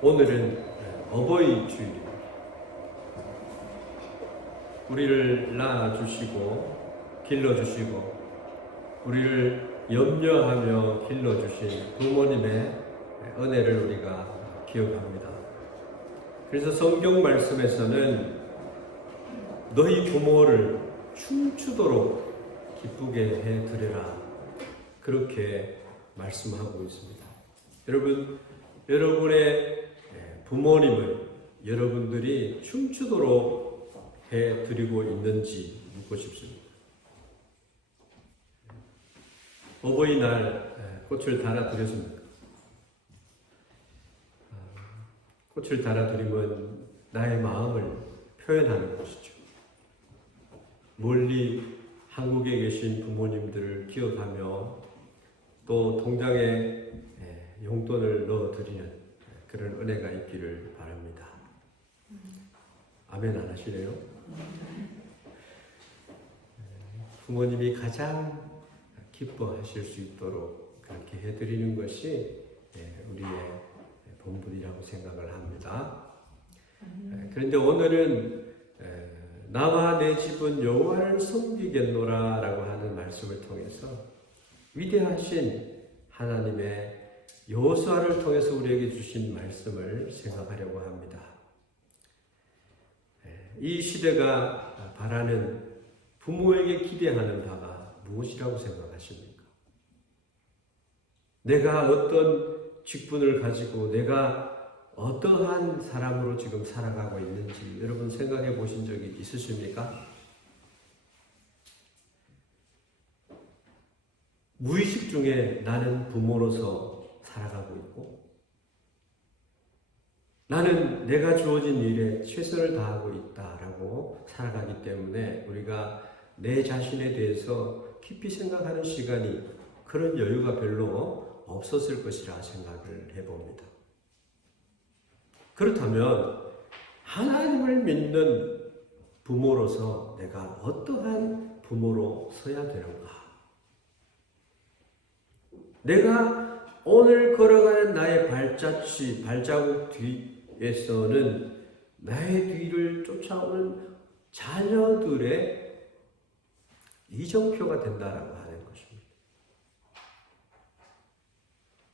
오늘은 어버이 주일입니다. 우리를 낳아주시고 길러주시고 우리를 염려하며 길러주신 부모님의 은혜를 우리가 기억합니다. 그래서 성경 말씀에서는 너희 부모를 춤추도록 기쁘게 해드려라, 그렇게 말씀하고 있습니다. 여러분의 부모님을 여러분들이 춤추도록 해드리고 있는지 묻고 싶습니다. 어버이날 꽃을 달아드렸습니까? 꽃을 달아드리면 나의 마음을 표현하는 것이죠. 멀리 한국에 계신 부모님들을 기억하며 또 통장에 용돈을 넣어드리는 그런 은혜가 있기를 바랍니다. 아멘 안 하시래요? 부모님이 가장 기뻐하실 수 있도록 그렇게 해드리는 것이 우리의 본분이라고 생각을 합니다. 그런데 오늘은 나와 내 집은 여호와를 섬기겠노라 라고 하는 말씀을 통해서 위대하신 하나님의 여호수아를 통해서 우리에게 주신 말씀을 생각하려고 합니다. 이 시대가 바라는 부모에게 기대하는 바가 무엇이라고 생각하십니까? 내가 어떤 직분을 가지고 내가 어떠한 사람으로 지금 살아가고 있는지 여러분 생각해 보신 적이 있으십니까? 무의식 중에 나는 부모로서 살아가고 있고 나는 내가 주어진 일에 최선을 다하고 있다라고 살아가기 때문에 우리가 내 자신에 대해서 깊이 생각하는 시간이, 그런 여유가 별로 없었을 것이라 생각을 해봅니다. 그렇다면 하나님을 믿는 부모로서 내가 어떠한 부모로 서야 되는가? 내가 오늘 걸어가는 나의 발자국 뒤에서는 나의 뒤를 쫓아오는 자녀들의 이정표가 된다라고 하는 것입니다.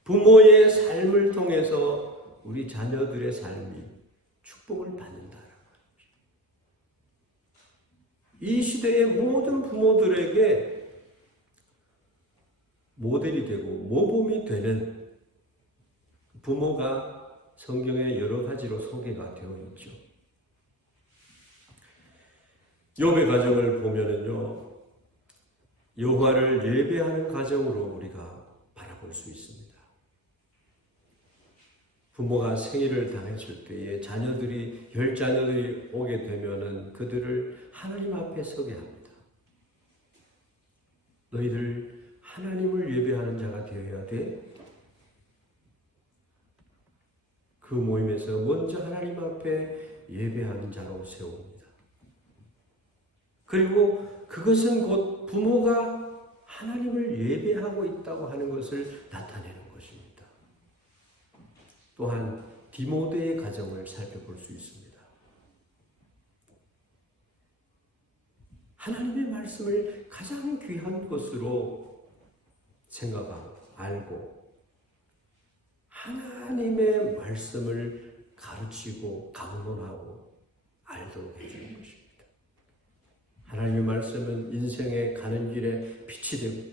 부모의 삶을 통해서 우리 자녀들의 삶이 축복을 받는다라고 하는 것입니다. 이 시대의 모든 부모들에게 모델이 되고 모범이 되는 부모가 성경에 여러 가지로 소개가 되어 있죠. 욥의 가정을 보면은요, 여호와를 예배하는 가정으로 우리가 바라볼 수 있습니다. 부모가 생일을 당했을 때에 열 자녀들이 오게 되면은 그들을 하나님 앞에 서게 합니다. 너희들 하나님을 예배하는 자가 되어야 돼. 그 모임에서 먼저 하나님 앞에 예배하는 자로 세웁니다. 그리고 그것은 곧 부모가 하나님을 예배하고 있다고 하는 것을 나타내는 것입니다. 또한 디모데의 가정을 살펴볼 수 있습니다. 하나님의 말씀을 가장 귀한 것으로 생각하고 알고 하나님의 말씀을 가르치고 강론하고 알도록 해주는 것입니다. 하나님의 말씀은 인생에 가는 길에 빛이 되고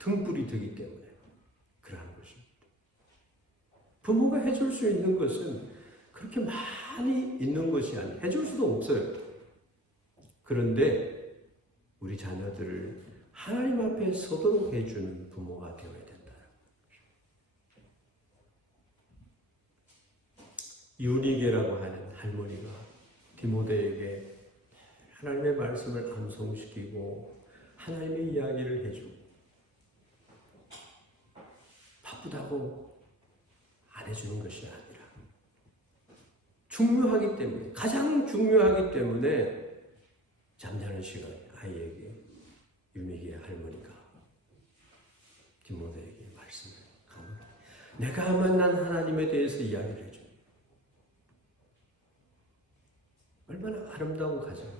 등불이 되기 때문에 그러한 것입니다. 부모가 해줄 수 있는 것은 그렇게 많이 있는 것이 아니에요. 해줄 수도 없어요. 그런데 우리 자녀들을 하나님 앞에 서도록 해주는 부모가 되어야 된다. 유니게라고 하는 할머니가 디모데에게 하나님의 말씀을 암송시키고 하나님의 이야기를 해주고, 바쁘다고 안 해주는 것이 아니라 중요하기 때문에, 가장 중요하기 때문에 잠자는 시간에 아이에게 유니게 할머니가 디모데에게 말씀을 강론합니다. 내가 만난 하나님에 대해서 이야기를 해줍니다. 얼마나 아름다운 가정.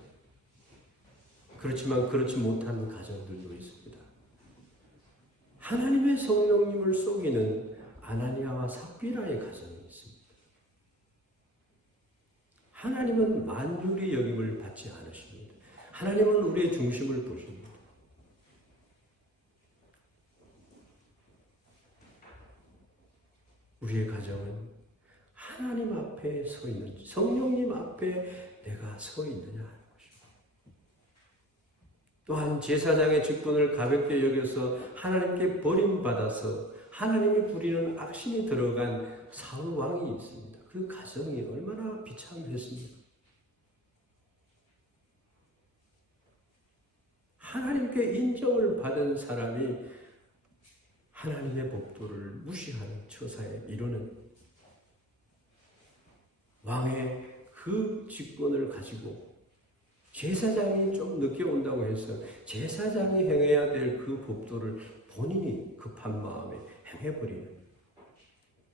그렇지만 그렇지 못한 가정들도 있습니다. 하나님의 성령님을 속이는 아나니아와 삽비라의 가정이 있습니다. 하나님은 만유리 여김을 받지 않으십니다. 하나님은 우리의 중심을 보십니다. 우리의 가정은 하나님 앞에 서 있는지, 성령님 앞에 내가 서 있느냐 하는 것입니다. 또한 제사장의 직분을 가볍게 여겨서 하나님께 버림받아서 하나님이 부리는 악신이 들어간 사울 왕이 있습니다. 그 가정이 얼마나 비참했습니까? 하나님께 인정을 받은 사람이 하나님의 법도를 무시하는 처사에 이르는 왕의 그 직권을 가지고 제사장이 좀 늦게 온다고 해서 제사장이 행해야 될 그 법도를 본인이 급한 마음에 행해버리는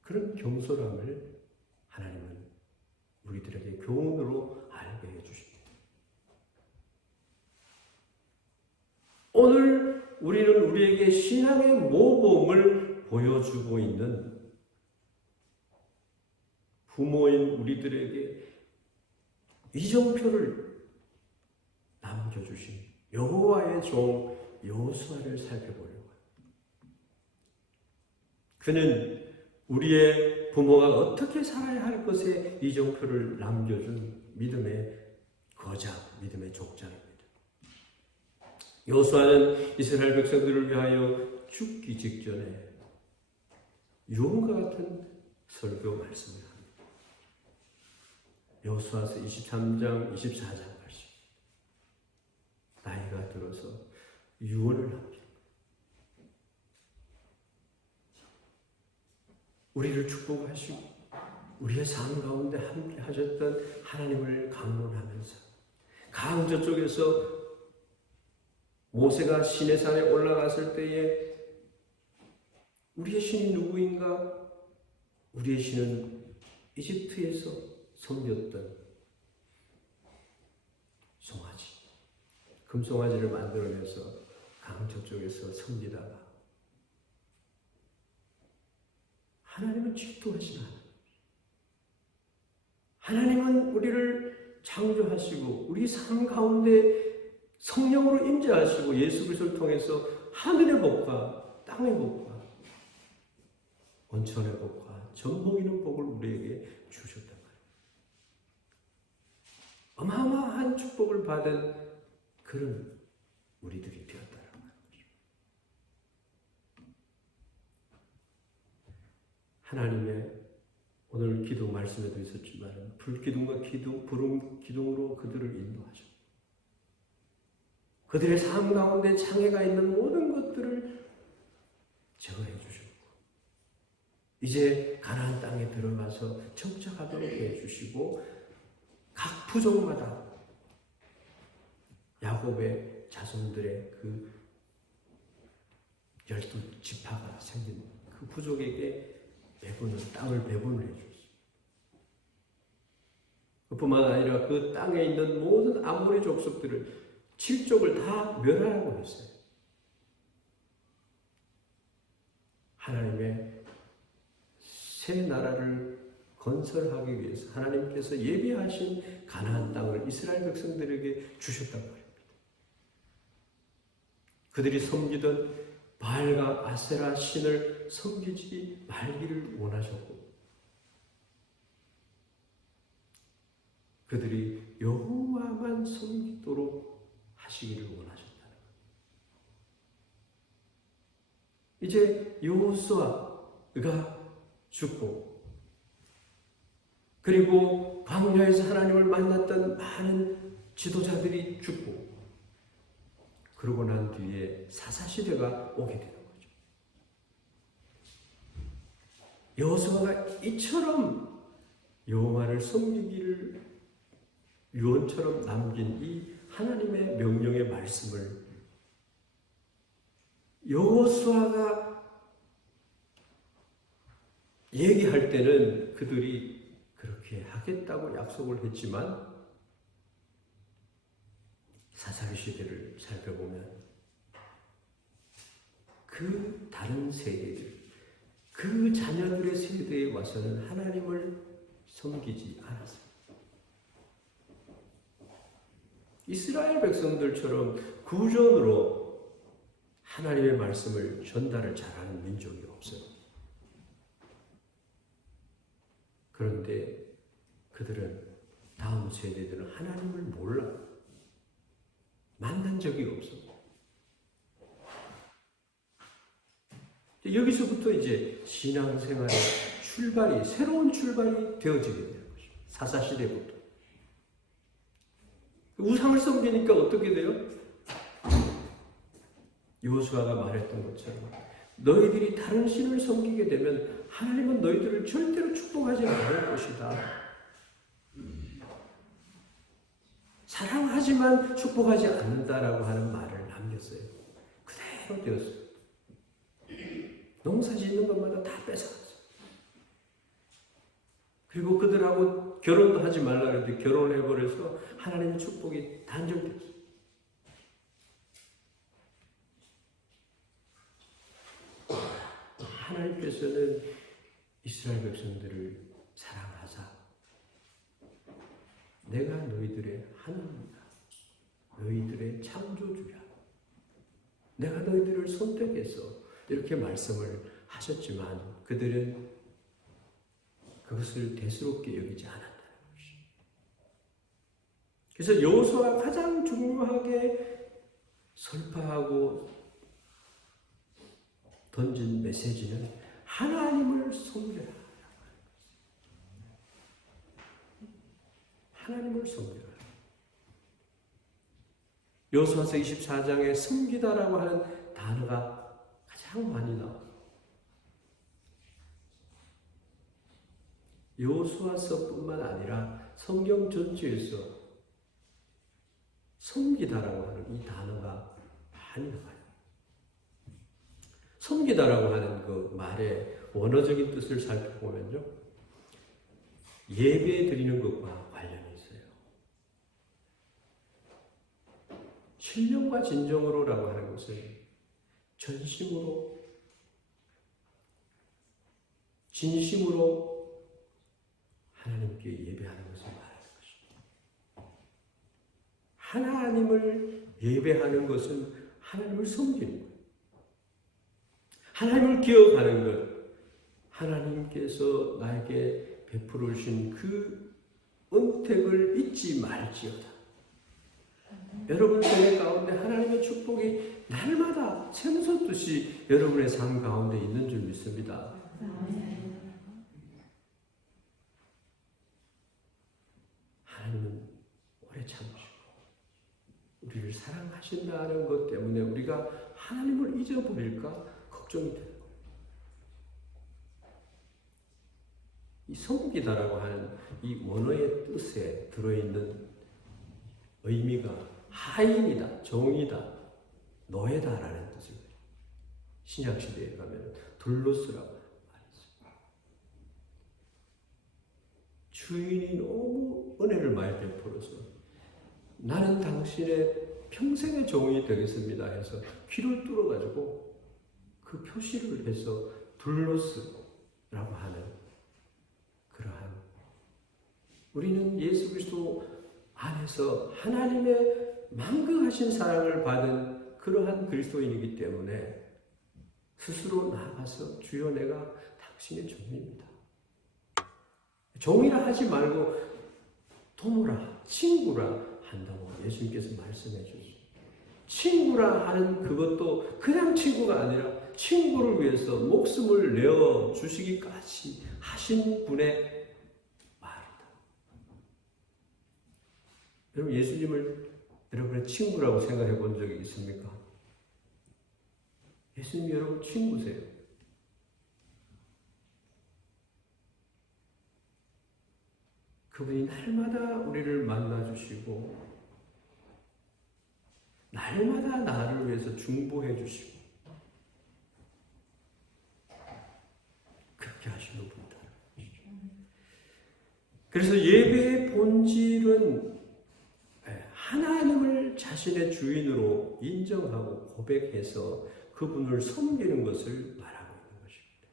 그런 경솔함을 하나님은 우리들에게 교훈으로 알게 해주십니다. 오늘 우리는 우리에게 신앙의 모범을 보여주고 있는 부모인 우리들에게 이정표를 남겨주신 여호와의 종 여호수아를 살펴보려고 합니다. 그는 우리의 부모가 어떻게 살아야 할 것에 이정표를 남겨준 믿음의 거장, 믿음의 족장입니다. 여호수아는 이스라엘 백성들을 위하여 죽기 직전에 유언과 같은 설교 말씀을 합니다. 여호수아서 23장, 24장 말씀. 나이가 들어서 유언을 합니다. 우리를 축복하시고 우리의 삶 가운데 함께 하셨던 하나님을 강론하면서 강 저쪽에서 모세가 시내산에 올라갔을 때에 우리의 신이 누구인가? 우리의 신은 이집트에서 섬겼던 송아지, 금송아지를 만들어내서 강 저쪽에서 섬기다가 하나님은 질투하신 하나님은 우리를 창조하시고 우리 삶 가운데 성령으로 임재하시고 예수 그리스도를 통해서 하늘의 복과 땅의 복과 원천의 복과 전복이는 복을 우리에게 주셨단 말이에요. 어마어마한 축복을 받은 그런 우리들이 되었다는 거죠. 하나님의 오늘 기도 말씀에도 있었지만 불기둥과 부름 기둥으로 그들을 인도하셨다. 그들의 삶 가운데 장애가 있는 모든 것들을 제거해 주셨고 이제 가나안 땅에 들어가서 정착하도록 해주시고 각 부족마다 야곱의 자손들의 그 12지파가 생긴 그 부족에게 땅을 배분을 해주셨습니다. 그뿐만 아니라 그 땅에 있는 모든 아모리 족속들을 7족을 다 멸하라고 했어요. 하나님의 새 나라를 건설하기 위해서 하나님께서 예비하신 가나안 땅을 이스라엘 백성들에게 주셨단 말입니다. 그들이 섬기던 바알과 아세라 신을 섬기지 말기를 원하셨고 그들이 여호와만 섬기도록 하시기를 원하셨다는 것. 이제 여호수아가 죽고 그리고 광야에서 하나님을 만났던 많은 지도자들이 죽고 그러고 난 뒤에 사사시대가 오게 되는 거죠. 여호수아가 이처럼 여호와를 섬기기를 유언처럼 남긴 이 하나님의 명령의 말씀을 여호수아가 얘기할 때는 그들이 그렇게 하겠다고 약속을 했지만 사사기 시대를 살펴보면 그 다른 세대들, 그 자녀들의 세대에 와서는 하나님을 섬기지 않았어요. 이스라엘 백성들처럼 구전으로 하나님의 말씀을 전달을 잘하는 민족이 없어요. 그런데 그들은, 다음 세대들은 하나님을 몰라. 만난 적이 없어. 여기서부터 이제 신앙생활의 출발이, 새로운 출발이 되어지게 되는 것입니다. 사사시대부터. 우상을 섬기니까 어떻게 돼요? 여호수아가 말했던 것처럼 너희들이 다른 신을 섬기게 되면 하나님은 너희들을 절대로 축복하지 않을 것이다. 사랑하지만 축복하지 않는다라고 하는 말을 남겼어요. 그대로 되었어요. 농사 짓는 것마다 다 뺏어갔어요. 그리고 그들하고 결혼도 하지 말라 그랬는데 결혼을 해버려서 하나님의 축복이 단절됐어요. 하나님께서는 이스라엘 백성들을 사랑하사 내가 너희들의 하나님이다. 너희들의 창조주야. 내가 너희들을 선택했어. 이렇게 말씀을 하셨지만 그들은 그것을 대수롭게 여기지 않았다는 것이죠. 그래서 여호수아가 가장 중요하게 설파하고 던진 메시지는 하나님을 섬겨라. 하나님을 섬겨라. 여호수아서 24장에 섬기다라고 하는 단어가 가장 많이 나와요. 여호수아서뿐만 아니라 성경 전체에서 섬기다라고 하는 이 단어가 많이 나와요. 섬기다라고 하는 그 말의 원어적인 뜻을 살펴보면요, 예배 드리는 것과 관련이 있어요. 신령과 진정으로라고 하는 것은 전심으로, 진심으로 하나님께 예배하는 것을 말하는 것입니다. 하나님을 예배하는 것은 하나님을 섬기는 거예요. 하나님을 기억하는 것, 하나님께서 나에게 베풀어 주신 그 은택을 잊지 말지어다. 여러분 생애 가운데 하나님의 축복이 날마다 샘솟듯이 여러분의 삶 가운데 있는 줄 믿습니다. 하나님은 오래 참으시고 우리를 사랑하신다는 것 때문에 우리가 하나님을 잊어버릴까 걱정이 되는 거예요. 이 섬기다라고 하는 이 원어의 뜻에 들어있는 의미가 하인이다, 종이다, 노예다라는 뜻을 신약시대에 가면 둘로스라고 말했어요. 주인이 너무 은혜를 많이 베풀어서 나는 당신의 평생의 종이 되겠습니다 해서 귀를 뚫어가지고 그 표시를 해서 둘로스라고 하는 그러한, 우리는 예수 그리스도 안에서 하나님의 만극하신 사랑을 받은 그러한 그리스도인이기 때문에 스스로 나아가서 주여 내가 당신의 종입니다. 종이라 하지 말고 도모라, 친구라 한다고 예수님께서 말씀해 주셨어요. 친구라 하는 그것도 그냥 친구가 아니라 친구를 위해서 목숨을 내어 주시기까지 하신 분의 말이다. 여러분 예수님을 여러분의 친구라고 생각해 본 적이 있습니까? 예수님이 여러분 친구세요. 그분이 날마다 우리를 만나주시고 날마다 나를 위해서 중보해 주시고 그렇게 하시는 분. 그래서 예배의 본질은 하나님을 자신의 주인으로 인정하고 고백해서 그분을 섬기는 것을 말하고 있는 것입니다.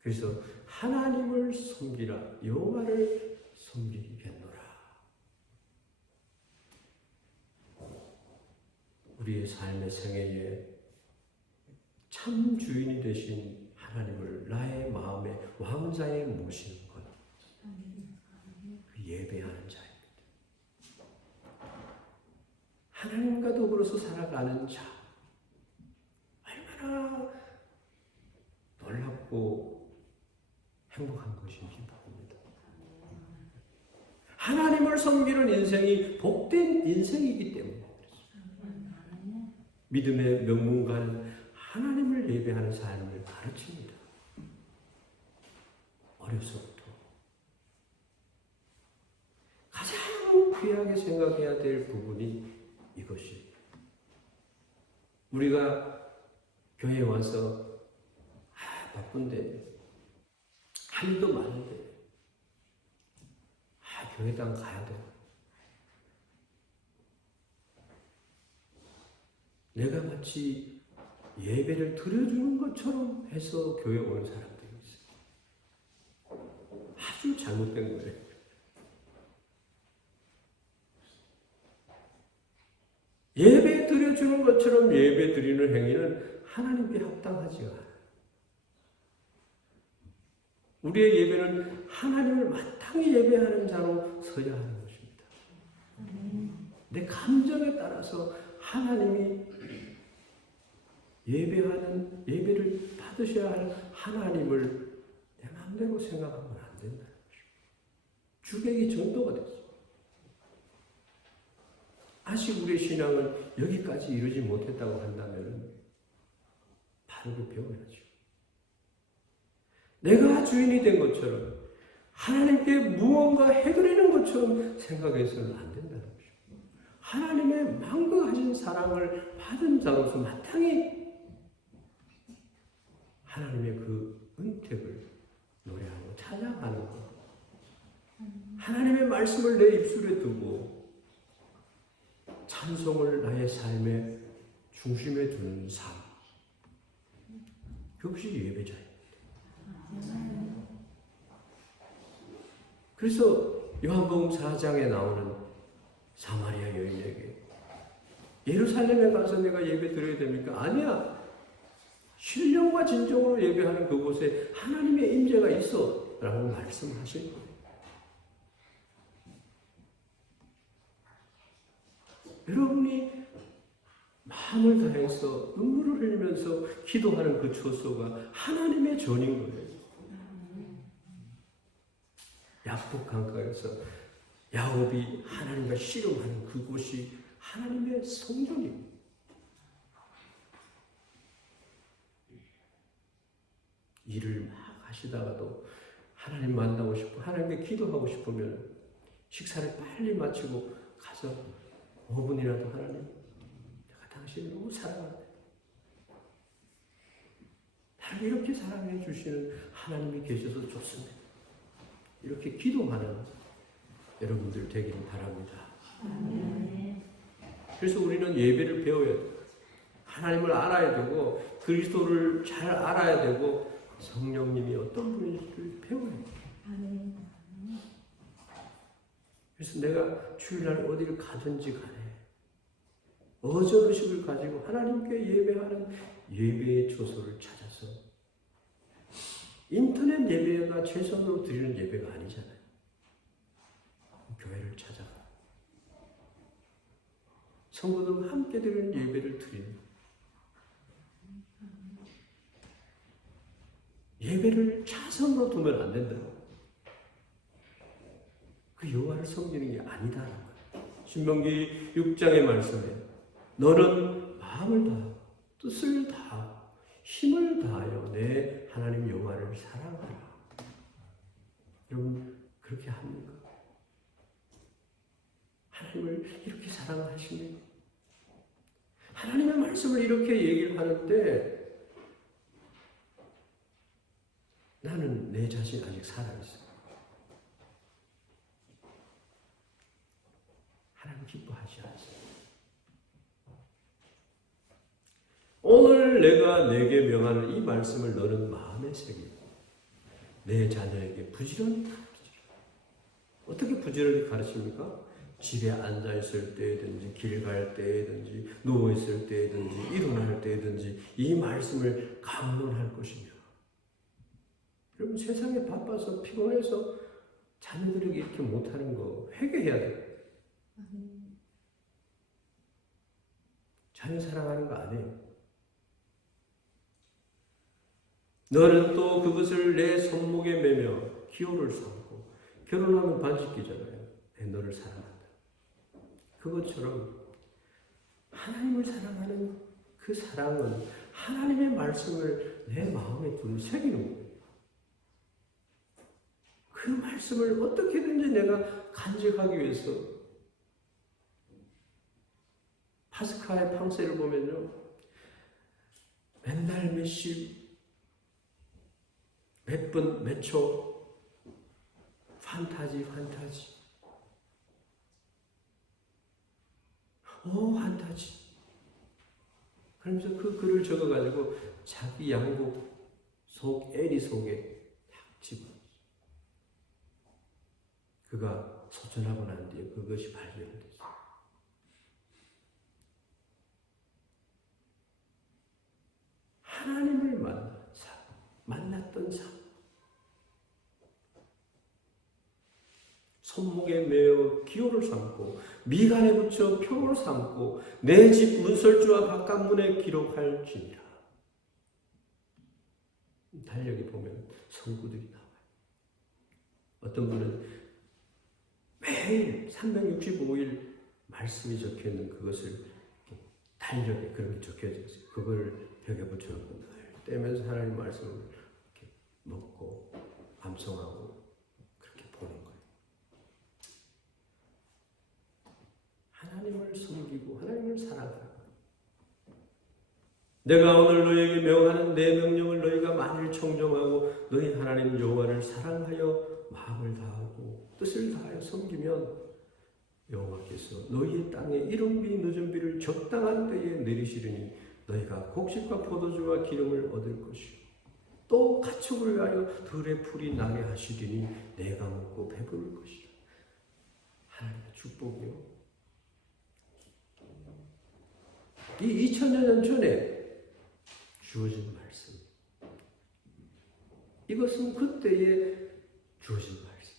그래서 하나님을 섬기라, 여호와를 섬기겠노라. 우리의 삶의 생애에 참 주인이 되신 하나님을 나의 마음의 왕자에 모시는 것, 그 예배하는 자입니다. 하나님과 더불어서 살아가는 자, 얼마나 놀랍고 행복한 것인지 모릅니다. 하나님을 섬기는 인생이 복된 인생이기 때문에 그렇습니다. 믿음의 명문가는 하나님을 예배하는 삶을 가르칩니다. 어려서부터 가장 귀하게 생각해야 될 부분이 이것이, 우리가 교회에 와서 바쁜데 할 일도 많은데 교회당 가야 돼. 내가 마치 예배를 드려주는 것처럼 해서 교회 오는 사람들이 있어요. 아주 잘못된 거예요. 예배 드려주는 것처럼 예배 드리는 행위는 하나님께 합당하지 않아요. 우리의 예배는 하나님을 마땅히 예배하는 자로 서야 하는 것입니다. 내 감정에 따라서 하나님이 예배를 받으셔야 할 하나님을 내 마음대로 생각하면 안 된다는 것입니다. 주객이 전도가 됐습니다. 아직 우리의 신앙은 여기까지 이르지 못했다고 한다면 바르게 배워야죠. 내가 주인이 된 것처럼 하나님께 무언가 해드리는 것처럼 생각해서는 안 된다는 것입니다. 하나님의 망각하신 사랑을 받은 자로서 마땅히 하나님의 그 은택을 노래하고 찬양하는 것, 하나님의 말씀을 내 입술에 두고 찬송을 나의 삶의 중심에 두는 삶, 그것이 예배자입니다. 그래서 요한복음 4장에 나오는 사마리아 여인에게 예루살렘에 가서 내가 예배 드려야 됩니까? 아니야. 신령과 진정으로 예배하는 그곳에 하나님의 임재가 있어 라고 말씀하신 거예요. 여러분이 마음을 다해서 눈물을 흘리면서 기도하는 그 처소가 하나님의 전인 거예요. 야복 강가에서 야곱이 하나님과 씨름하는 그곳이 하나님의 성전입니다. 일을 막 하시다가도 하나님 만나고 싶고 하나님께 기도하고 싶으면 식사를 빨리 마치고 가서 5분이라도 하나님, 내가 당신을 너무 사랑합니다. 나를 이렇게 사랑해 주시는 하나님이 계셔서 좋습니다. 이렇게 기도하는 여러분들 되기를 바랍니다. 그래서 우리는 예배를 배워야 돼요. 하나님을 알아야 되고 그리스도를 잘 알아야 되고 성령님이 어떤 분인지를 배워야 돼요. 그래서 내가 주일날 어디를 가든지 간에 어전의식을 가지고 하나님께 예배하는 예배의 초소를 찾아서, 인터넷 예배가 최선으로 드리는 예배가 아니잖아요. 교회를 찾아가 성도들과 함께 드리는 예배를 드리는, 예배를 차선으로 두면 안 된다고. 그 여호와를 섬기는 게 아니다라는 거예요. 신명기 6장의 말씀에 너는 마음을 다하고 뜻을 다하고 힘을 다하여 내 하나님 여호와를 사랑하라. 여러분 그렇게 합니까? 하나님을 이렇게 사랑하십니까? 하나님의 말씀을 이렇게 얘기를 하는데 나는 내 자신 아직 살아있어요. 하나님 기뻐하지 않습니다. 오늘 내게 명하는 이 말씀을 너는 마음에 새기고 내 자녀에게 부지런히 가르치라. 어떻게 부지런히 가르칩니까? 집에 앉아있을 때든지 길 갈 때든지 누워있을 때든지 일어날 때든지 이 말씀을 강론할 것이며, 여러분 세상에 바빠서 피곤해서 자녀들에게 이렇게 못하는 거 회개해야 돼요. 자녀 사랑하는 거 아니에요. 너는 또 그것을 내 손목에 매며 기호를 삼고, 결혼하면 반지 끼잖아요. 너를 사랑한다. 그것처럼 하나님을 사랑하는 그 사랑은 하나님의 말씀을 내 마음에 새기는 거예요. 그 말씀을 어떻게든지 내가 간직하기 위해서, 파스카의 팡세를 보면요, 맨날 몇십, 몇 분, 몇 초, 판타지. 판타지. 그러면서 그 글을 적어가지고 자기 양복 속, 에리 속에 탁 집어. 그가 소천하고 난 뒤에 그것이 발견됐어요. 하나님을 만났던 삶. 손목에 매어 기호를 삼고 미간에 붙여 표를 삼고 내 집 문설주와 바깥문에 기록할지니라. 달력에 보면 성구들이 나와요. 어떤 분은 매일 365일 말씀이 적혀있는 그것을 달력에 그렇게 적혀져 있어요. 그걸 벽에 붙여놓고 떼면서 하나님 말씀을 이렇게 먹고 암송하고 그렇게 보는 거예요. 하나님을 섬기고 하나님을 사랑하고, 내가 오늘 너희에게 명하는 내 명령을 너희가 만일 청종하고 너희 하나님 여호와를 사랑하여 마음을 다하고 뜻을 다하여 섬기면 여호와께서 너희의 땅에 이른 비 늦은 비를 적당한 때에 내리시리니 너희가 곡식과 포도주와 기름을 얻을 것이요 또 가축을 위하여 들의 풀이 나게 하시리니 내가 먹고 배부를 것이라. 하나님의 축복이요. 이 2000여 년 전에 주어진 말씀. 이것은 그때에 주어진 말씀.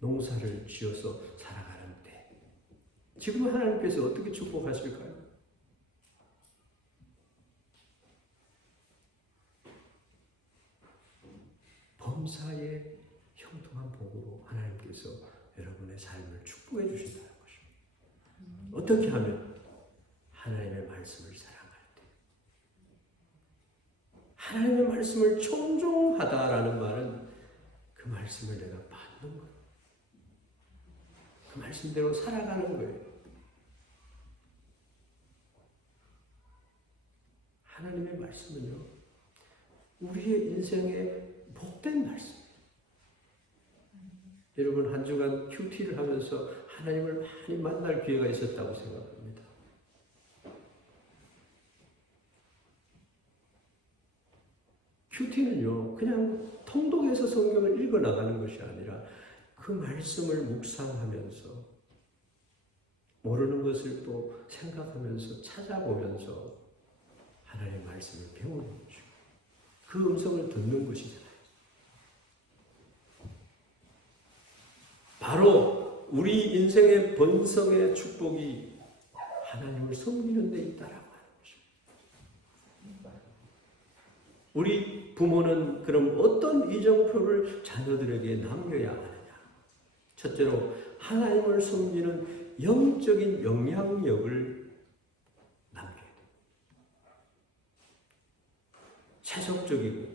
농사를 지어서 살아가는 때. 지금 하나님께서 어떻게 축복하실까요? 범사에 형통한 복으로 하나님께서 여러분의 삶을 축복해 주신다는 것입니다. 어떻게 하면? 하나님의 말씀을 사랑할 때. 하나님의 말씀을 청종하다라는 말은 그 말씀을 내가 받는 거예요. 그 말씀대로 살아가는 거예요. 하나님의 말씀은요, 우리의 인생의 복된 말씀. 여러분 한 주간 큐티를 하면서 하나님을 많이 만날 기회가 있었다고 생각합니다. 큐티는요, 그냥 통독해서 성경을 읽어 나가는 것이 아니라 그 말씀을 묵상하면서 모르는 것을 또 생각하면서 찾아보면서 하나님의 말씀을 배우는 거죠. 그 음성을 듣는 것이잖아요. 바로 우리 인생의 번성의 축복이 하나님을 섬기는 데 있다라고 하는 것입니다. 우리 부모는 그럼 어떤 이정표를 자녀들에게 남겨야 하느냐? 첫째로 하나님을 섬기는 영적인 영향력을 남겨야 됩니다. 세속적이고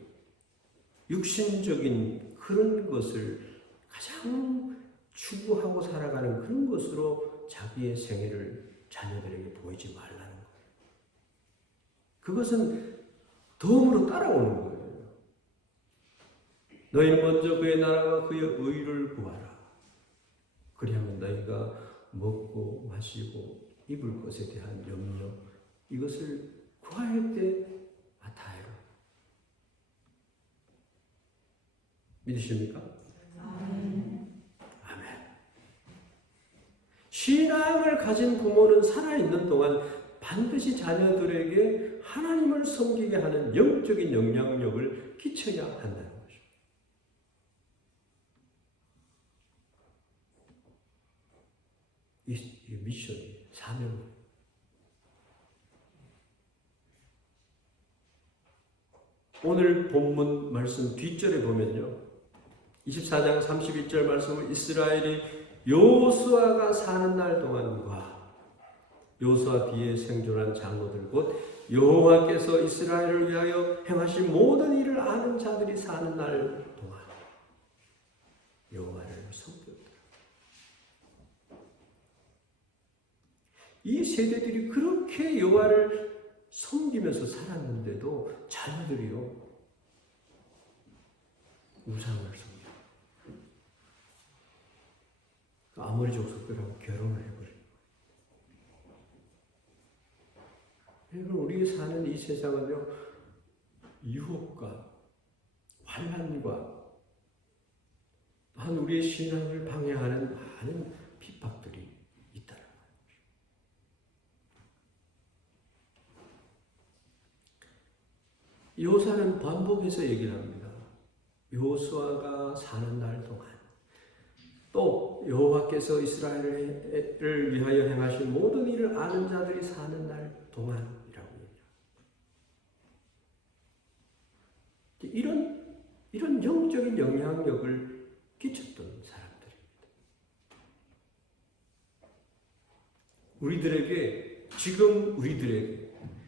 육신적인 그런 것을 가장 추구하고 살아가는 그런 것으로 자기의 생애를 자녀들에게 보이지 말라는 거예요. 그것은 덤으로 따라오는 거예요. 너희는 먼저 그의 나라와 그의 의를 구하라. 그리하면 너희가 먹고 마시고 입을 것에 대한 염려, 이것을 구할 때 맡아요. 믿으십니까? 아멘. 신앙을 가진 부모는 살아있는 동안 반드시 자녀들에게 하나님을 섬기게 하는 영적인 영향력을 끼쳐야 한다는 것입니다. 이 미션이, 사명이. 오늘 본문 말씀 뒷절에 보면요, 24장 31절 말씀을 이스라엘이 여호수아가 사는 날 동안과 여호수아 뒤에 생존한 장로들 곧 여호와께서 이스라엘을 위하여 행하신 모든 일을 아는 자들이 사는 날 동안 여호와를 섬겼더라. 이 세대들이 그렇게 여호와를 섬기면서 살았는데도 자녀들이요, 우상을 섬겨. 아모리 족속들하고 결혼을 해버려요. 여러분, 우리 사는 이 세상은요, 유혹과 환난과 또한 우리의 신앙을 방해하는 많은 핍박들이 있다는 거예요. 여호사는 반복해서 얘기를 합니다. 여호수아가 사는 날 동안, 또 여호와께서 이스라엘을 위하여 행하신 모든 일을 아는 자들이 사는 날 동안이라고 얘기합니다. 이런 영적인 영향력을 끼쳤던 사람들입니다. 우리들에게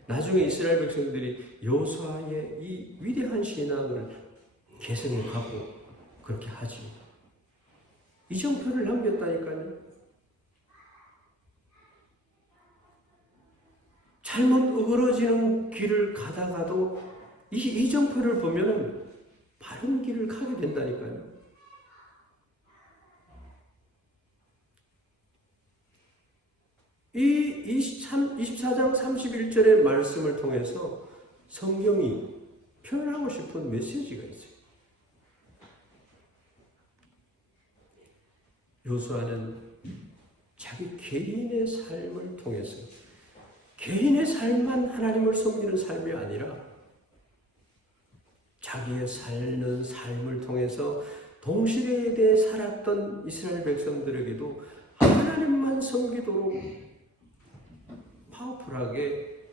나중에 이스라엘 백성들이 여호수아의 이 위대한 신앙을 계승하고 그렇게 하지. 이정표를 남겼다니까요. 잘못 어그러지는 길을 가다가도 이 이정표를 보면은 바른 길을 가게 된다니까요. 이 24장 31절의 말씀을 통해서 성경이 표현하고 싶은 메시지가 있어요. 여호수아는 자기 개인의 삶을 통해서, 개인의 삶만 하나님을 섬기는 삶이 아니라 자기의 사는 삶을 통해서 동시대에 살았던 이스라엘 백성들에게도 하나님만 섬기도록 파워풀하게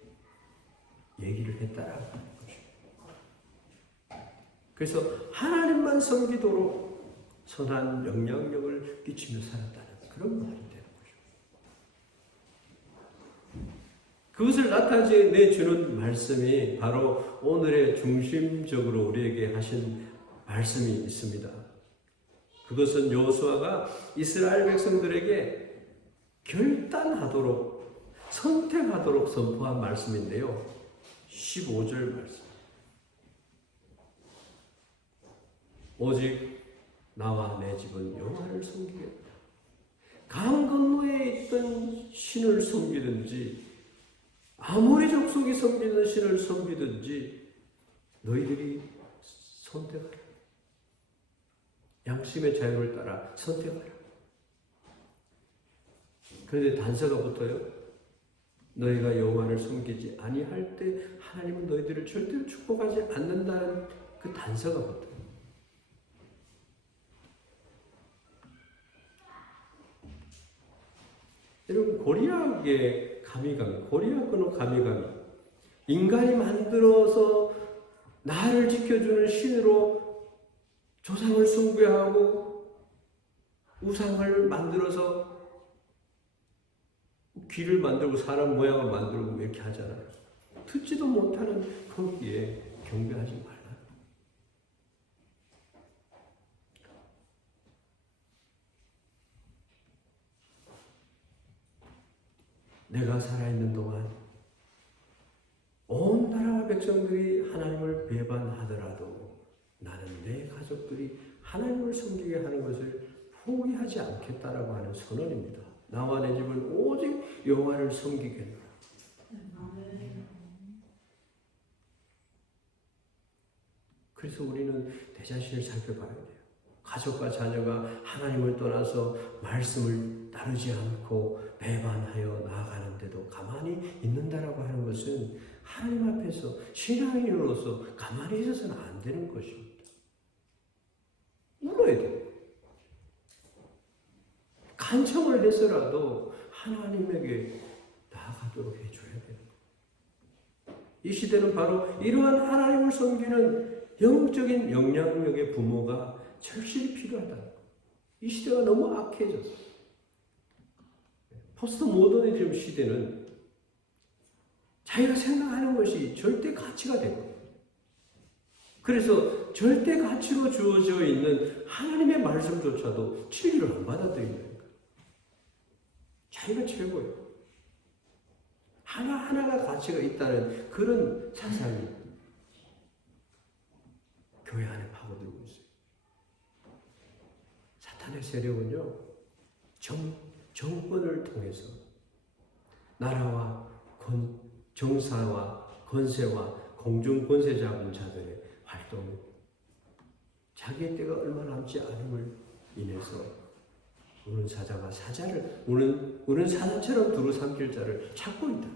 얘기를 했다라는 것입니다. 그래서 하나님만 섬기도록 선한 영향력을 끼치며 살았다는 그런 말이 되는 거죠. 그것을 나타내주는 말씀이 바로 오늘의 중심적으로 우리에게 하신 말씀이 있습니다. 그것은 여호수아가 이스라엘 백성들에게 결단하도록, 선택하도록 선포한 말씀인데요. 15절 말씀. 오직 나와 내 집은 여호와를 섬기겠다. 강 건너에 있던 신을 섬기든지 아모리 족속이 섬기는 신을 섬기든지 너희들이 선택하라. 양심의 자유를 따라 선택하라. 그런데 단서가 붙어요. 너희가 여호와를 섬기지 아니할 때 하나님은 너희들을 절대로 축복하지 않는다는 그 단서가 붙어요. 여러분, 고리학의 가미가미, 고리학의 가미가미, 인간이 만들어서 나를 지켜주는 신으로 조상을 숭배하고 우상을 만들어서 귀를 만들고 사람 모양을 만들고 이렇게 하잖아요. 듣지도 못하는 거기에 경배하지 말라. 내가 살아있는 동안 온 나라와 백성들이 하나님을 배반하더라도 나는 내 가족들이 하나님을 섬기게 하는 것을 포기하지 않겠다라고 하는 선언입니다. 나와 내 집은 오직 여호와를 섬기겠노라. 그래서 우리는 내 자신을 살펴봐야 돼요. 가족과 자녀가 하나님을 떠나서 말씀을 따르지 않고 배반하여 나아가는데도 가만히 있는다라고 하는 것은 하나님 앞에서 신앙인으로서 가만히 있어서는 안 되는 것입니다. 울어야 돼요. 간청을 해서라도 하나님에게 나아가도록 해줘야 돼요. 이 시대는 바로 이러한 하나님을 섬기는 영적인 영향력의 부모가 절실히 필요하다. 이 시대가 너무 악해졌어요. 포스트 모더니즘 시대는 자기가 생각하는 것이 절대 가치가 되고, 그래서 절대 가치로 주어져 있는 하나님의 말씀조차도 진리를 안 받아들이는 거예요. 자기가 최고예요. 하나하나가 가치가 있다는 그런 사상이 교회 안에 파고들고 있어요. 사탄의 세력은요, 정권을 통해서 나라와 정사와 권세와 공중 권세 잡은 자들의 활동, 자기의 때가 얼마 남지 않음을 인해서 우는 사자가 사자를 우는 사자처럼 두루 삼킬 자를 찾고 있다.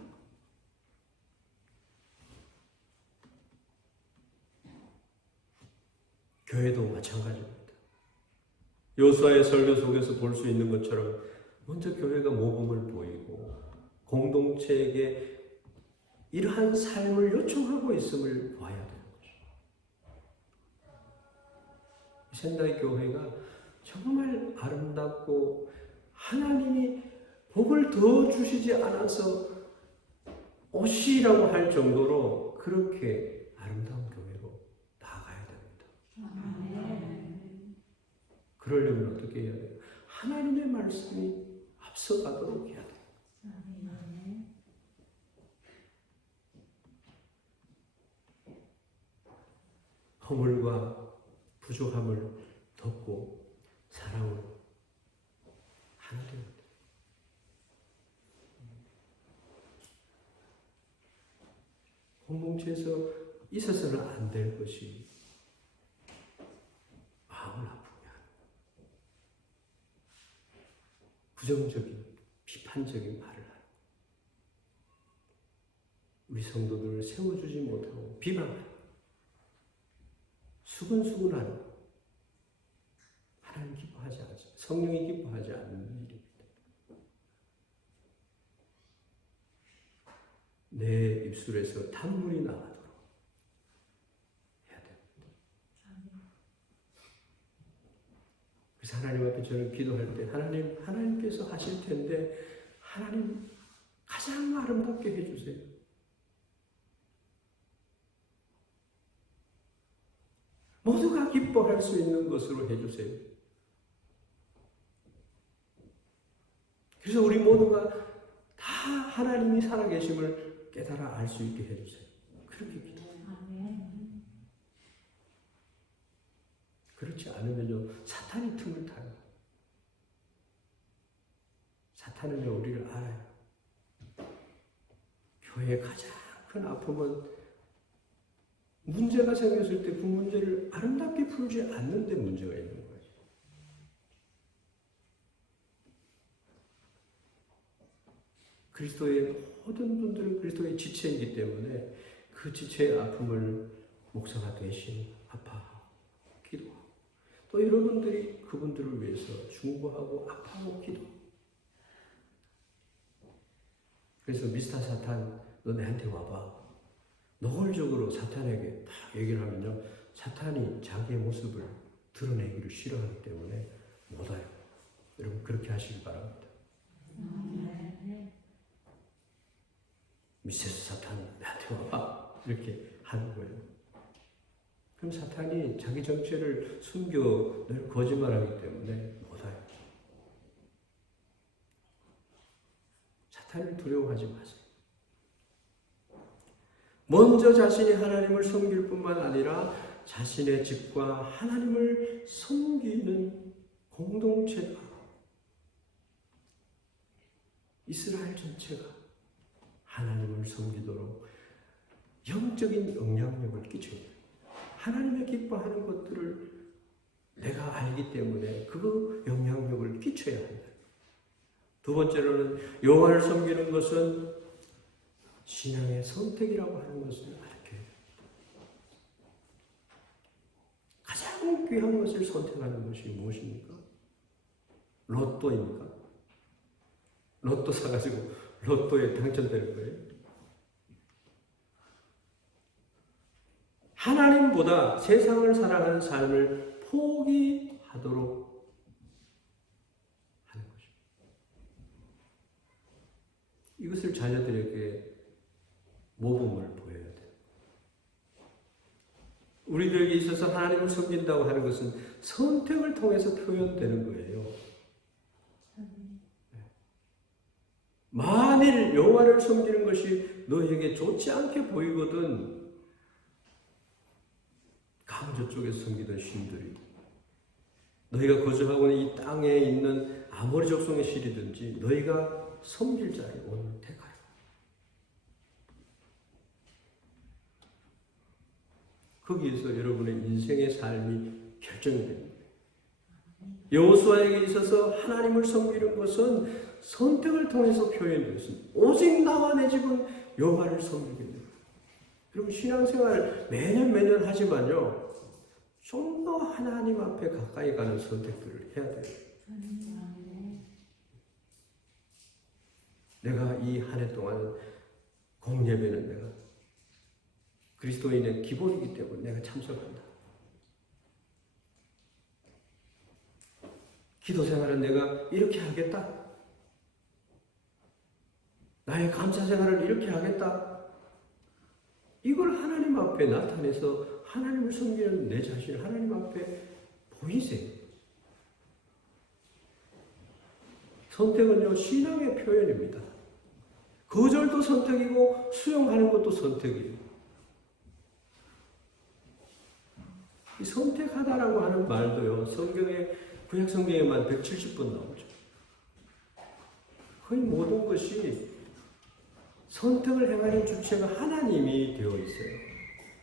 교회도 마찬가지입니다. 여호수아의 설교 속에서 볼 수 있는 것처럼 먼저 교회가 모범을 보이고 공동체에게 이러한 삶을 요청하고 있음을 봐야 되는 것입니다.仙台 교회가 정말 아름답고 하나님이 복을 더 주시지 않아서 옷이라고 할 정도로 그렇게 아름다운 교회로 나아가야 됩니다. 그러려면 어떻게 해야 돼요? 하나님의 말씀이 앞서가도록 해야 돼요. 허물과 부족함을 덮고 사랑으로 하나 됩니다. 공동체에서 있어서는 안 될 것이 마음을 아프게 하는 부정적인 비판적인 말을 하는 우리 성도들을 세워주지 못하고 비방하는 수근수근하는 하나님 기뻐하지 않죠. 성령이 기뻐하지 않는 일입니다. 내 입술에서 탄물이 나가도록 해야 됩니다. 그래서 하나님 앞에 저는 기도할 때 하나님께서 하실 텐데 하나님 가장 아름답게 해주세요. 모두가 기뻐할 수 있는 것으로 해주세요. 그래서 우리 모두가 다 하나님이 살아계심을 깨달아 알 수 있게 해주세요. 그렇게 기도해요. 그렇지 않으면요, 사탄이 틈을 타요. 사탄은요, 우리를 알아요. 교회의 가장 큰 아픔은 문제가 생겼을 때 그 문제를 아름답게 풀지 않는 데 문제가 있는 거예요. 그리스도의 모든 분들은 그리스도의 지체이기 때문에 그 지체의 아픔을 목사가 대신 아파하고 기도하고 또 여러분들이 그분들을 위해서 중보하고 아파하고 기도하고 그래서 미스터 사탄 너 내한테 와봐. 노골적으로 사탄에게 딱 얘기를 하면요. 사탄이 자기의 모습을 드러내기를 싫어하기 때문에 못 와요. 여러분 그렇게 하시기 바랍니다. 미세스 사탄 나한테 와봐. 이렇게 하는 거예요. 그럼 사탄이 자기 정체를 숨겨 늘 거짓말하기 때문에 못 와요. 사탄을 두려워하지 마세요. 먼저 자신이 하나님을 섬길 뿐만 아니라 자신의 집과 하나님을 섬기는 공동체가, 이스라엘 전체가 하나님을 섬기도록 영적인 영향력을 끼쳐야 돼요. 하나님의 기뻐하는 것들을 내가 알기 때문에 그 영향력을 끼쳐야 한다. 두 번째로는 여호와를 섬기는 것은 신앙의 선택이라고 하는 것을 알게. 가장 귀한 것을 선택하는 것이 무엇입니까? 로또입니까? 로또 사가지고 로또에 당첨되는 거예요? 하나님보다 세상을 살아가는 삶을 포기하도록 하는 것입니다. 이것을 자녀들에게 모범을 보여야 돼요. 우리들에게 있어서 하나님을 섬긴다고 하는 것은 선택을 통해서 표현되는 거예요. 만일 여호와를 섬기는 것이 너에게 좋지 않게 보이거든, 강저 쪽에서 섬기던 신들이 너희가 거주하고 있는 이 땅에 있는 아모리 족속의 신이든지 너희가 섬길 자를 오늘 택하라. 거기에서 여러분의 인생의 삶이 결정이 됩니다. 여호수아에게 있어서 하나님을 섬기는 것은 선택을 통해서 표현되었습니다. 오직 나와 내 집은 여호와를 섬기겠다. 여러분 신앙생활 매년 하지만요, 좀 더 하나님 앞에 가까이 가는 선택들을 해야 돼요. 내가 이 한 해 동안 공예배는 내가 그리스도인의 기본이기 때문에 내가 참석한다. 기도 생활은 내가 이렇게 하겠다. 나의 감사 생활을 이렇게 하겠다. 이걸 하나님 앞에 나타내서 하나님을 섬기는 내 자신을 하나님 앞에 보이세요. 선택은요, 신앙의 표현입니다. 거절도 선택이고 수용하는 것도 선택이에요. 이 선택하다라고 하는 말도요, 성경에, 구약 성경에만 170번 나오죠. 거의 모든 것이 선택을 행하는 주체가 하나님이 되어 있어요.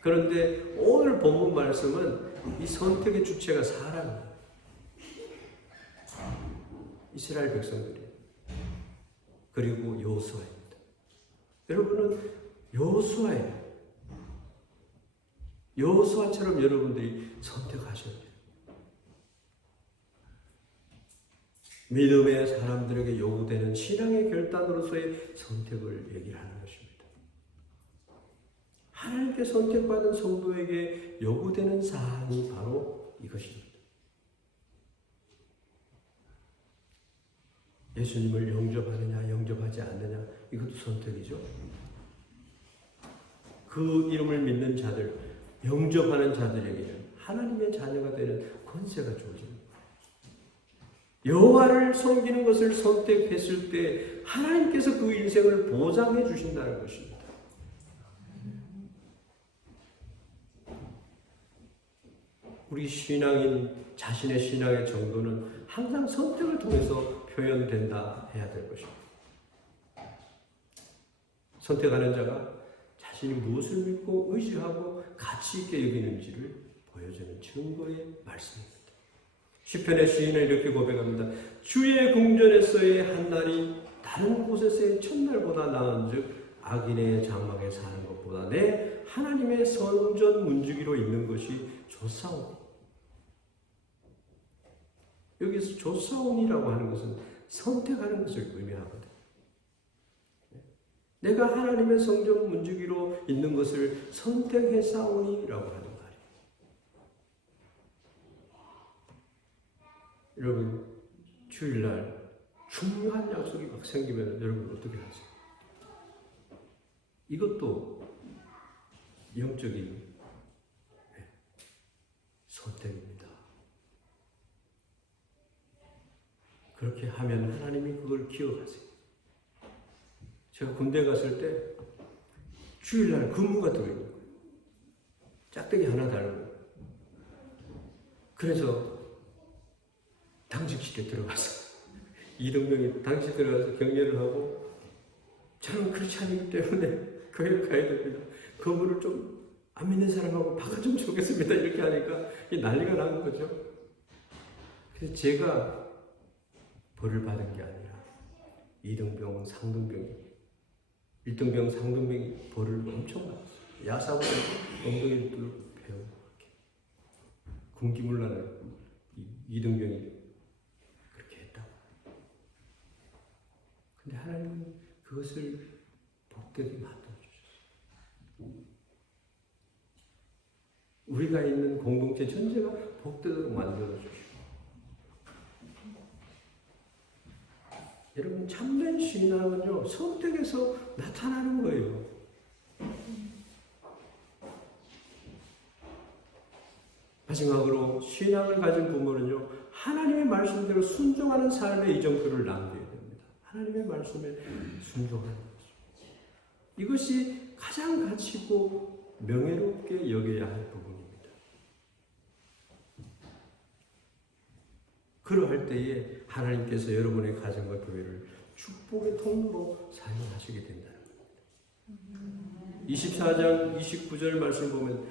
그런데 오늘 본문 말씀은 이 선택의 주체가 사람이에요. 이스라엘 백성들이에요. 그리고 여호수아입니다. 여러분은 여호수아예요. 여호수아처럼 여러분들이 선택하셔야 돼요. 믿음의 사람들에게 요구되는 신앙의 결단으로서의 선택을 얘기를 하는 것입니다. 하나님께 선택받은 성도에게 요구되는 사항이 바로 이것입니다. 예수님을 영접하느냐 영접하지 않느냐, 이것도 선택이죠. 그 이름을 믿는 자들, 영접하는 자들에게는 하나님의 자녀가 되는 권세가 주어집니다. 여호와를 섬기는 것을 선택했을 때 하나님께서 그 인생을 보장해 주신다는 것입니다. 우리 신앙인 자신의 신앙의 정도는 항상 선택을 통해서 표현된다 해야 될 것입니다. 선택하는 자가 자신이 무엇을 믿고 의지하고 가치 있게 여기는지를 보여주는 증거의 말씀입니다. 시편의 시인은 이렇게 고백합니다. 주의 궁전에서의 한 날이 다른 곳에서의 첫날보다 나은즉 악인의 장막에 사는 것보다 내 하나님의 성전 문지기로 있는 것이 좋사오니. 여기서 좋사오니라고 하는 것은 선택하는 것을 의미하거든요. 내가 하나님의 성전 문지기로 있는 것을 선택했사오니라고 하는 말이에요. 여러분, 주일날 중요한 약속이 막 생기면 여러분 어떻게 하세요? 이것도 영적인 선택입니다. 그렇게 하면 하나님이 그걸 기억하세요. 제가 군대 갔을 때 주일날 근무가 들어있는 거예요. 짝대기 하나 달고. 그래서 당직실에 들어가서 이등병이 당직실에 들어가서 격려를 하고 저는 그렇지 않기 때문에 교회를 가야 됩니다. 그물을 좀 안 믿는 사람하고 바꿔주면 좋겠습니다. 이렇게 하니까 이 난리가 난 거죠. 그래서 제가 벌을 받은 게 아니라 이등병, 상등병이 1등병, 상등병이 벌을 엄청 받았어요. 야사보다 엉덩이를 뚫고 배우고 군기물란을 이등병이 그렇게 했다고. 근데 하나님은 그것을 복되게 만들어주셨어요. 우리가 있는 공동체 전체가 복되도록 만들어주시고, 여러분 참된 신앙은요 선택에서 나타나는 거예요. 마지막으로 신앙을 가진 부모는요 하나님의 말씀대로 순종하는 삶의 이정표를 남겨야 됩니다. 하나님의 말씀에 순종하는 것입니다. 이것이 가장 가치고 명예롭게 여겨야 할 부분입니다. 그러할 때에 하나님께서 여러분의 가정과 교회를 축복의 통로로 사용하시게 된다는 겁니다. 24장 29절 말씀 보면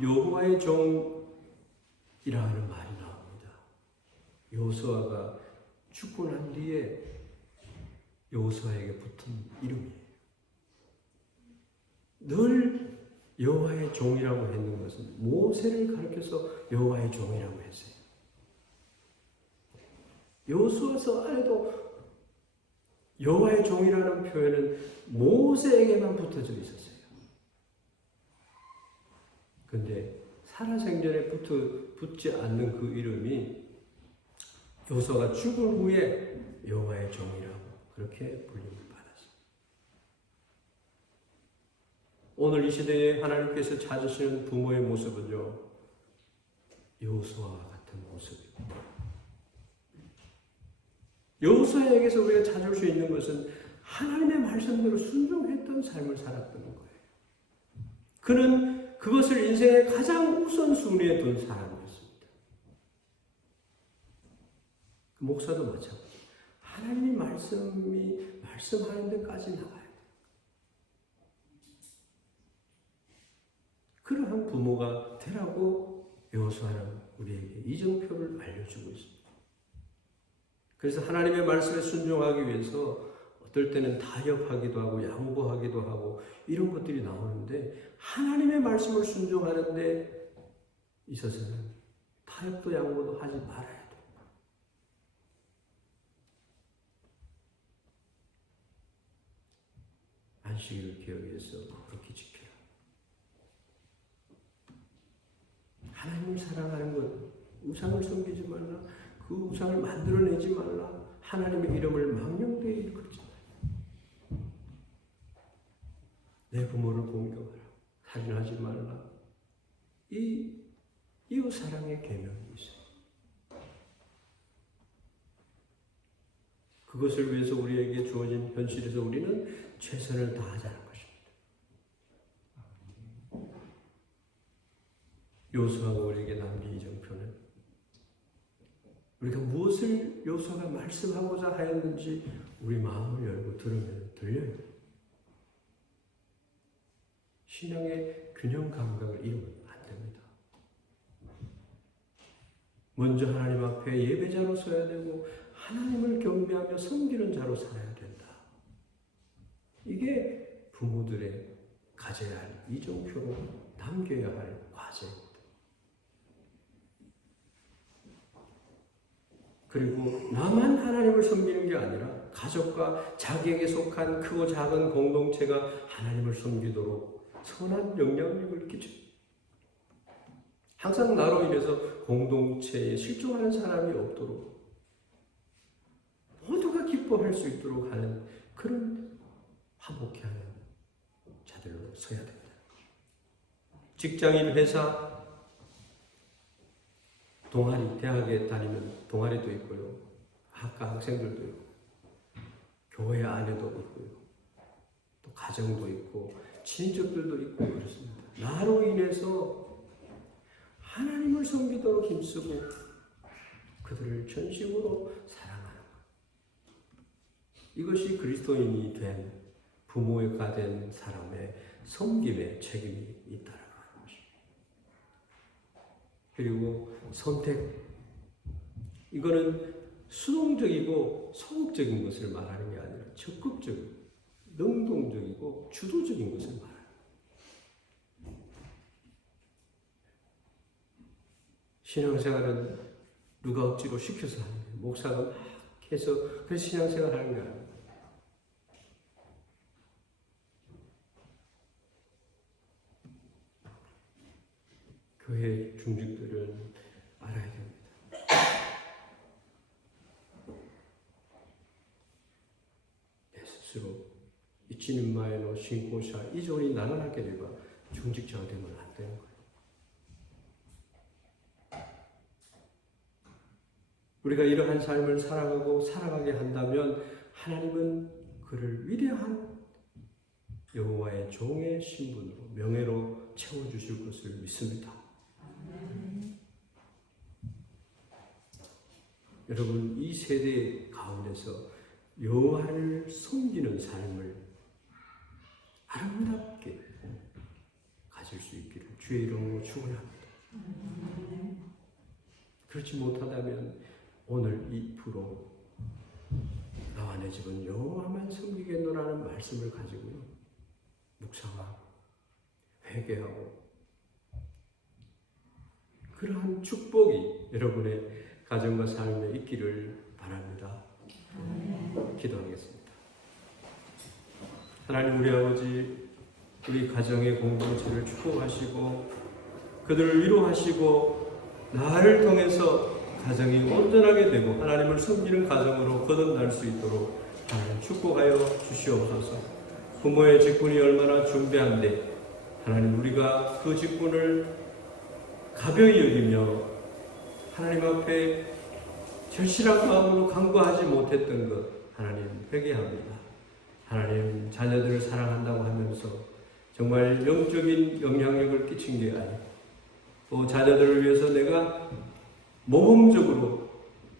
여호와의 종이라 하는 말이 나옵니다. 여호수아가 죽고 난 뒤에 여호수아에게 붙은 이름이에요. 늘 여호와의 종이라고 했는 것은 모세를 가리켜서 여호와의 종이라고 했어요. 여호수아서 안에도 여호와의 종이라는 표현은 모세에게만 붙어져 있었어요. 근데 살아생전에 붙지 않는 그 이름이 여호수아가 죽은 후에 여호와의 종이라고 그렇게 불림을 받았어요. 오늘 이 시대에 하나님께서 찾으시는 부모의 모습은요 여호수아와 같은 모습입니다. 여호수아에게서 우리가 찾을 수 있는 것은 하나님의 말씀대로 순종했던 삶을 살았던 거예요. 그는 그것을 인생의 가장 우선순위에 둔 사람이었습니다. 목사도 마찬가지예요. 하나님이 말씀하는 데까지 나가야 돼요. 그러한 부모가 되라고 여호수아는 우리에게 이정표를 알려주고 있습니다. 그래서 하나님의 말씀에 순종하기 위해서 어떨 때는 타협하기도 하고 양보하기도 하고 이런 것들이 나오는데 하나님의 말씀을 순종하는 데 있어서는 타협도 양보도 하지 말아야 돼요. 안식일을 기억해서 그렇게 지켜라. 하나님을 사랑하는 것, 우상을 섬기지 말라. 그 우상을 만들어내지 말라. 하나님의 이름을 망령되이 일컫지 말라. 내 부모를 공경하라. 살인하지 말라. 이 이웃 사랑의 계명이 있어요. 그것을 위해서 우리에게 주어진 현실에서 우리는 최선을 다하자는 것입니다. 여호수아가 우리에게 남긴 이정표는 우리가 무엇을 여호수아가 말씀하고자 하였는지 우리 마음을 열고 들으면 들려요. 신앙의 균형 감각을 잃으면 안 됩니다. 먼저 하나님 앞에 예배자로 서야 되고 하나님을 경배하며 섬기는 자로 살아야 된다. 이게 부모들의 가져야 할 이정표로 남겨야 할 과제입니다. 그리고 나만 하나님을 섬기는 게 아니라 가족과 자기에게 속한 크고 작은 공동체가 하나님을 섬기도록 선한 영향력을 끼쳐요. 항상 나로 인해서 공동체에 실종하는 사람이 없도록 모두가 기뻐할 수 있도록 하는 그런 화목해 하는 자들로 서야 됩니다. 직장인, 회사, 동아리, 대학에 다니면 동아리도 있고요. 학과 학생들도 있고, 교회 안에도 있고요. 또 가정도 있고, 친척들도 있고 그렇습니다. 나로 인해서 하나님을 섬기도록 힘쓰고 그 그들을 전심으로 사랑하는 것. 이것이 그리스도인이 된 부모가 된 사람의 섬김의 책임이 있다는 것입니다. 그리고 선택, 이거는 수동적이고 소극적인 것을 말하는 게 아니라 적극적이고 능동적이고 주도적인 것을 말합니다. 신앙생활은 누가 억지로 시켜서 하는 거예요. 목사가 막 해서 그래서 신앙생활 하는 거 아니에요. 교회 중직들은 알아야 됩니다. 내 스스로 이치는마에노 신고샤 이전이 나눠나게 되고 중직자가 되면 안 되는 거예요. 우리가 이러한 삶을 살아가게 한다면 하나님은 그를 위대한 여호와의 종의 신분으로 명예로 채워주실 것을 믿습니다. 여러분, 이 세대 가운데서 여호와를 섬기는 삶을 아름답게 가질 수 있기를 주의 이름으로 축원합니다. 그렇지 못하다면 오늘 이 프로 나와 내 집은 여호와만 섬기겠노라는 말씀을 가지고요, 묵상하고 회개하고 그러한 축복이 여러분의 가정과 삶에 있기를 바랍니다. 기도하겠습니다. 하나님, 우리 아버지, 우리 가정의 공동체를 축복하시고 그들을 위로하시고 나를 통해서 가정이 온전하게 되고 하나님을 섬기는 가정으로 거듭날 수 있도록 하나님 축복하여 주시옵소서. 부모의 직분이 얼마나 중대한데 하나님, 우리가 그 직분을 가벼이 여기며 하나님 앞에 절실한 마음으로 간구하지 못했던 것 하나님 회개합니다. 하나님, 자녀들을 사랑한다고 하면서 정말 영적인 영향력을 끼친 게 아니고 또 자녀들을 위해서 내가 모범적으로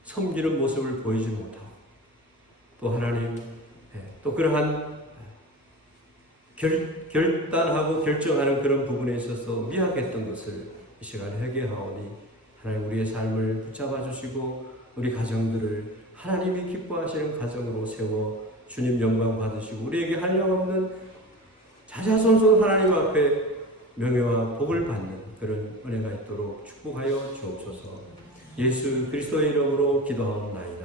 섬기는 모습을 보이지 못하고 또 하나님, 또 그러한 결단하고 결정하는 그런 부분에 있어서 미약했던 것을 이 시간에 회개하오니 하나님, 우리의 삶을 붙잡아 주시고 우리 가정들을 하나님이 기뻐하시는 가정으로 세워 주님 영광 받으시고 우리에게 한량없는 자자손손 하나님 앞에 명예와 복을 받는 그런 은혜가 있도록 축복하여 주옵소서. 예수 그리스도의 이름으로 기도하옵나이다.